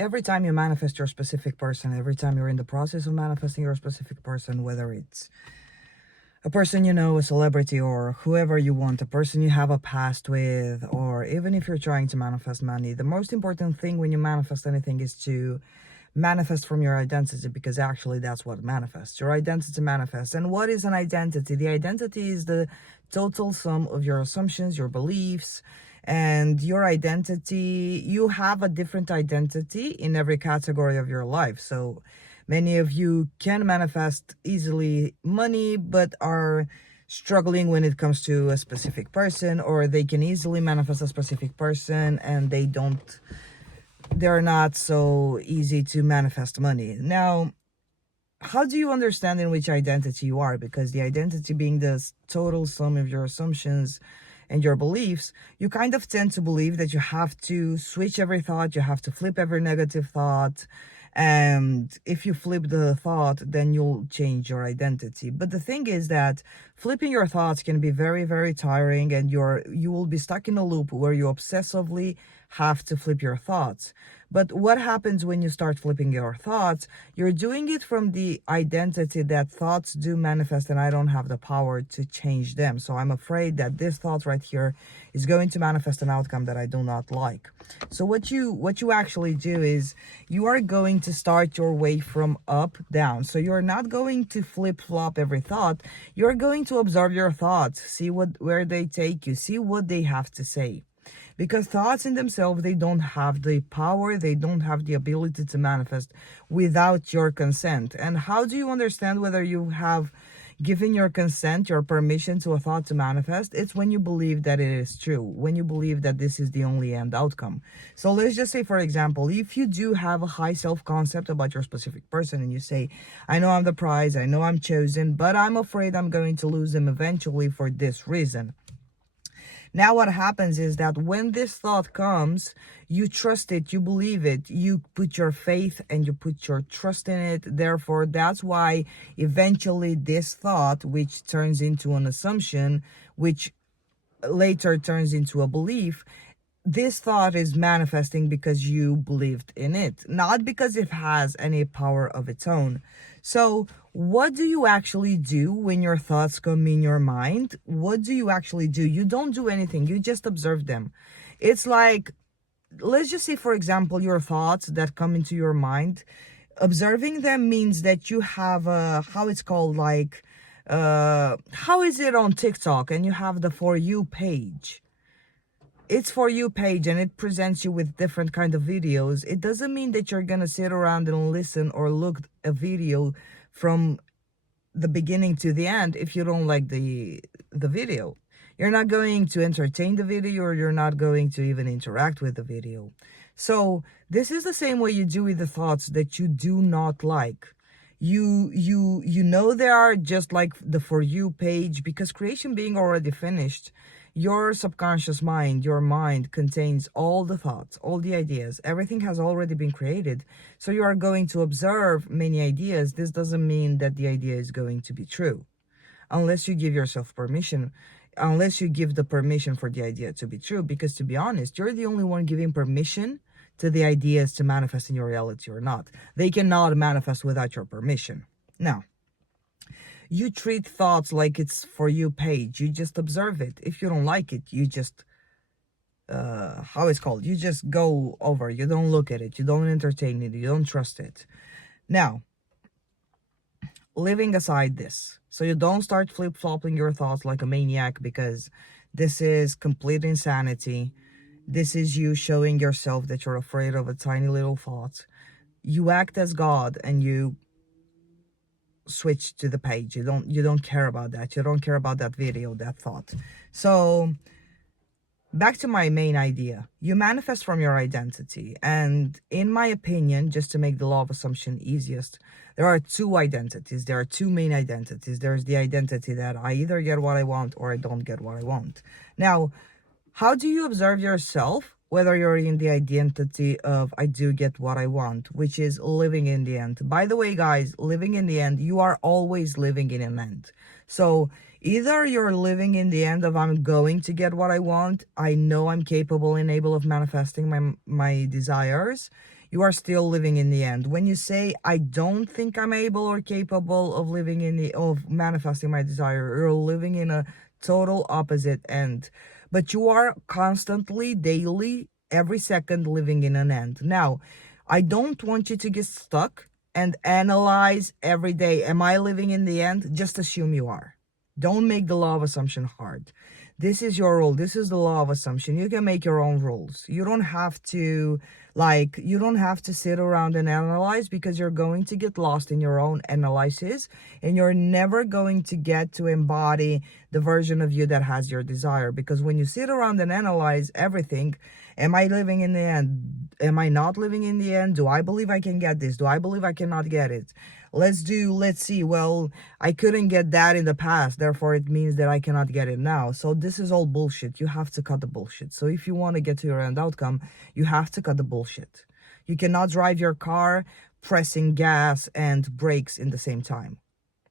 every time you manifest your specific person, every time you're in the process of manifesting your specific person, whether it's a person you know, a celebrity, or whoever you want, a person you have a past with, or even if you're trying to manifest money, the most important thing when you manifest anything is to manifest from your identity, because actually that's what manifests. Your identity manifests. And what is an identity? The identity is the total sum of your assumptions, your beliefs, and your identity. You have a different identity in every category of your life. So many of you can manifest easily money, but are struggling when it comes to a specific person, or they can easily manifest a specific person and they're not so easy to manifest money. Now, how do you understand in which identity you are? Because the identity being the total sum of your assumptions and your beliefs, you kind of tend to believe that you have to switch every thought, you have to flip every negative thought. And if you flip the thought, then you'll change your identity. But the thing is that flipping your thoughts can be very, very tiring, and you will be stuck in a loop where you obsessively have to flip your thoughts. But what happens when you start flipping your thoughts? You're doing it from the identity that thoughts do manifest, and I don't have the power to change them. So I'm afraid that this thought right here is going to manifest an outcome that I do not like. So what you actually do is you are going to start your way from up down. So you're not going to flip-flop every thought. You're going to observe your thoughts, see where they take you, see what they have to say. Because thoughts in themselves, they don't have the power, they don't have the ability to manifest without your consent. And how do you understand whether you have given your consent, your permission to a thought to manifest? It's when you believe that it is true, when you believe that this is the only end outcome. So let's just say, for example, if you do have a high self-concept about your specific person and you say, I know I'm the prize, I know I'm chosen, but I'm afraid I'm going to lose them eventually for this reason. Now what happens is that when this thought comes, you trust it, you believe it, you put your faith and you put your trust in it. Therefore, that's why eventually this thought, which turns into an assumption, which later turns into a belief, this thought is manifesting because you believed in it, not because it has any power of its own. So what do you actually do when your thoughts come in your mind? What do you actually do? You don't do anything. You just observe them. It's like, let's just say, for example, your thoughts that come into your mind, observing them means that you have a, how it's called, like, how is it on TikTok and you have the For You page? It's For You page and it presents you with different kind of videos. It doesn't mean that you're gonna sit around and listen or look a video from the beginning to the end if you don't like the video. You're not going to entertain the video, or you're not going to even interact with the video. So this is the same way you do with the thoughts that you do not like. You know they are just like the For You page, because creation being already finished, your subconscious mind, your mind contains all the thoughts, all the ideas. Everything has already been created. So you are going to observe many ideas. This doesn't mean that the idea is going to be true, unless you give yourself permission, unless you give the permission for the idea to be true. Because to be honest, you're the only one giving permission to the ideas to manifest in your reality or not. They cannot manifest without your permission. Now, you treat thoughts like it's For You page. You just observe it. If you don't like it, you just, how it's called, you just go over. You don't look at it. You don't entertain it. You don't trust it. Now, leaving aside this, so you don't start flip-flopping your thoughts like a maniac, because this is complete insanity. This is you showing yourself that you're afraid of a tiny little thought. You act as God and you switch to the page. You don't care about that. You don't care about that video, that thought. So back to my main idea. You manifest from your identity. And in my opinion, just to make the law of assumption easiest, there are two identities. There are two main identities. There's the identity that I either get what I want or I don't get what I want. Now, how do you observe yourself? Whether you're in the identity of I do get what I want, which is living in the end. By the way, guys, living in the end, you are always living in an end. So either you're living in the end of I'm going to get what I want, I know I'm capable and able of manifesting my desires. you are still living in the end. When you say, I don't think I'm able or capable of living of manifesting my desire, you're living in a total opposite end. But you are constantly, daily, every second living in an end. Now, I don't want you to get stuck and analyze every day. Am I living in the end? Just assume you are. Don't make the law of assumption hard. This is your rule. This is the law of assumption. You can make your own rules. You don't have to sit around and analyze, because you're going to get lost in your own analysis, and you're never going to get to embody the version of you that has your desire. Because when you sit around and analyze everything, am I living in the end? Am I not living in the end? Do I believe I can get this? Do I believe I cannot get it? Let's see. Well, I couldn't get that in the past, therefore it means that I cannot get it now. So this is all bullshit. You have to cut the bullshit. So if you want to get to your end outcome, you have to cut the bullshit. You cannot drive your car pressing gas and brakes in the same time.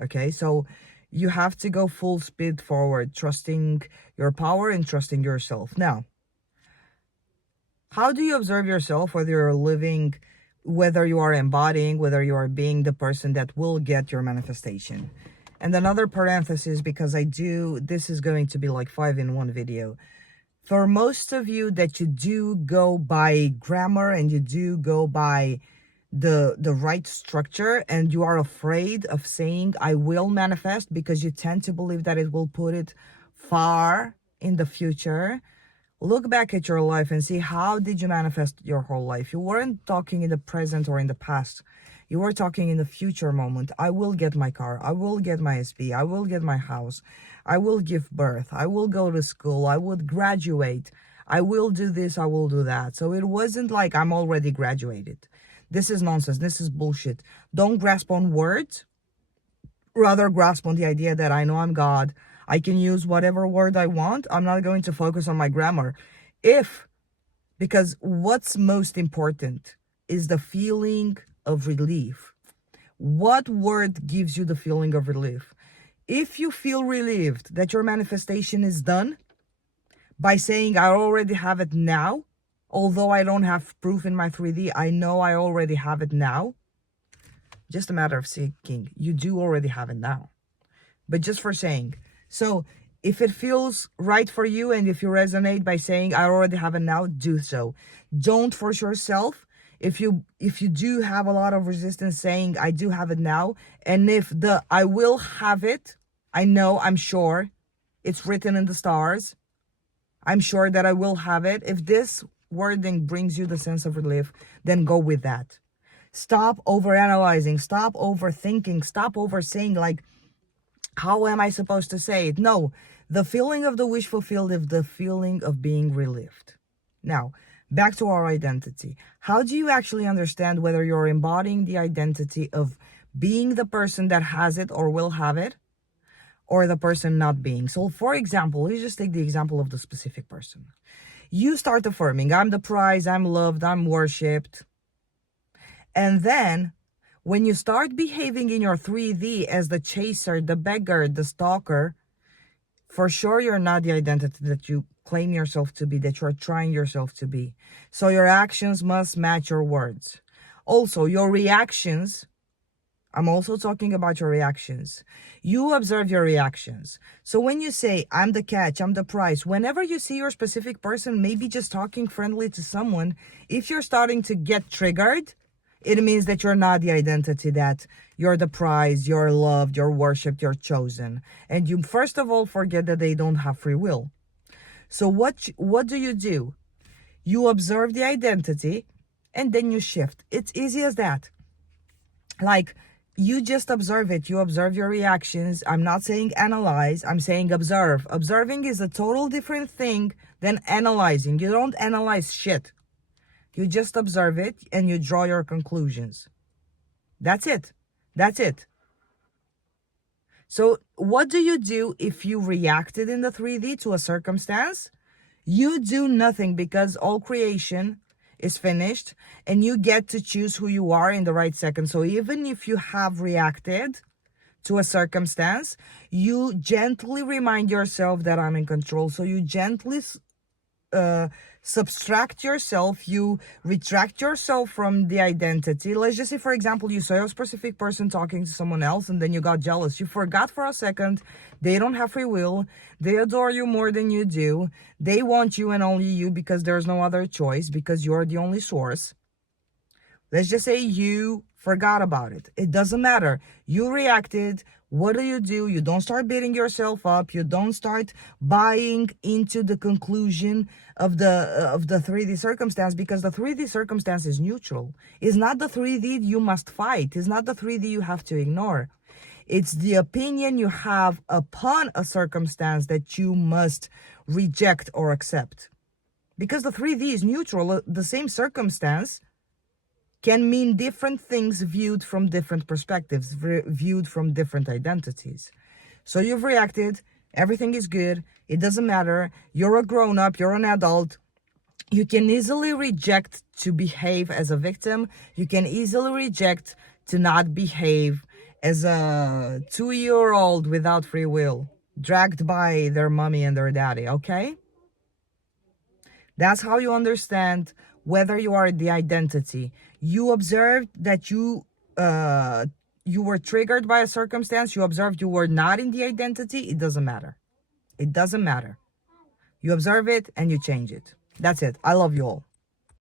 Okay, so you have to go full speed forward, trusting your power and trusting yourself. Now, how do you observe yourself, whether you are embodying, whether you are being the person that will get your manifestation? And another parenthesis, because this is going to be like 5-in-1 video. For most of you that you do go by grammar and you do go by the right structure, and you are afraid of saying I will manifest because you tend to believe that it will put it far in the future, look back at your life and see, how did you manifest your whole life? You weren't talking in the present or in the past. You were talking in the future moment. I will get my car. I will get my SP. I will get my house. I will give birth. I will go to school. I would graduate. I will do this. I will do that. So it wasn't like I'm already graduated. This is nonsense. This is bullshit. Don't grasp on words. Rather grasp on the idea that I know I'm God. I can use whatever word I want. I'm not going to focus on my grammar. Because what's most important is the feeling of relief. What word gives you the feeling of relief? If you feel relieved that your manifestation is done by saying I already have it now, although I don't have proof in my 3D, I know I already have it now. Just a matter of seeking. You do already have it now. But just for saying. So if it feels right for you, and if you resonate by saying I already have it now, do so. Don't force yourself. If you do have a lot of resistance saying I do have it now, and if the I will have it, I know, I'm sure, it's written in the stars, I'm sure that I will have it. If this wording brings you the sense of relief, then go with that. Stop overanalyzing, stop overthinking, stop oversaying like, how am I supposed to say it? No, the feeling of the wish fulfilled is the feeling of being relieved. Now, back to our identity. How do you actually understand whether you're embodying the identity of being the person that has it or will have it, or the person not being? So, for example, let's just take the example of the specific person. You start affirming, I'm the prize, I'm loved, I'm worshipped. And then, when you start behaving in your 3D as the chaser, the beggar, the stalker, for sure you're not the identity that you claim yourself to be, that you're trying yourself to be. So your actions must match your words. Also, your reactions, I'm also talking about your reactions. You observe your reactions. So when you say, I'm the catch, I'm the prize, whenever you see your specific person, maybe just talking friendly to someone, if you're starting to get triggered, it means that you're not the identity, that you're the prize, you're loved, you're worshipped, you're chosen. And you first of all forget that they don't have free will. So what do? You observe the identity and then you shift. It's easy as that. Like, you just observe it. You observe your reactions. I'm not saying analyze. I'm saying observe. Observing is a total different thing than analyzing. You don't analyze shit. You just observe it and you draw your conclusions. That's it. That's it. So what do you do if you reacted in the 3D to a circumstance? You do nothing, because all creation is finished and you get to choose who you are in the right second. So even if you have reacted to a circumstance, you gently remind yourself that I'm in control. So you gently subtract yourself, you retract yourself from the identity. Let's just say, for example, you saw a specific person talking to someone else and then you got jealous. You forgot for a second they don't have free will. They adore you more than you do. They want you and only you because there's no other choice, because you're the only source. Let's just say you forgot about it. It doesn't matter. You reacted. What do? You don't start beating yourself up. You don't start buying into the conclusion of the 3D circumstance, because the 3D circumstance is neutral. It's not the 3D you must fight. It's not the 3D you have to ignore. It's the opinion you have upon a circumstance that you must reject or accept. Because the 3D is neutral, the same circumstance can mean different things viewed from different perspectives, viewed from different identities. So you've reacted, everything is good, it doesn't matter, you're a grown-up, you're an adult. You can easily reject to behave as a victim. You can easily reject to not behave as a 2-year-old without free will, dragged by their mommy and their daddy, okay? That's how you understand whether you are the identity. You observed that you were triggered by a circumstance. You observed you were not in the identity. It doesn't matter. It doesn't matter. You observe it and you change it. That's it. I love you all.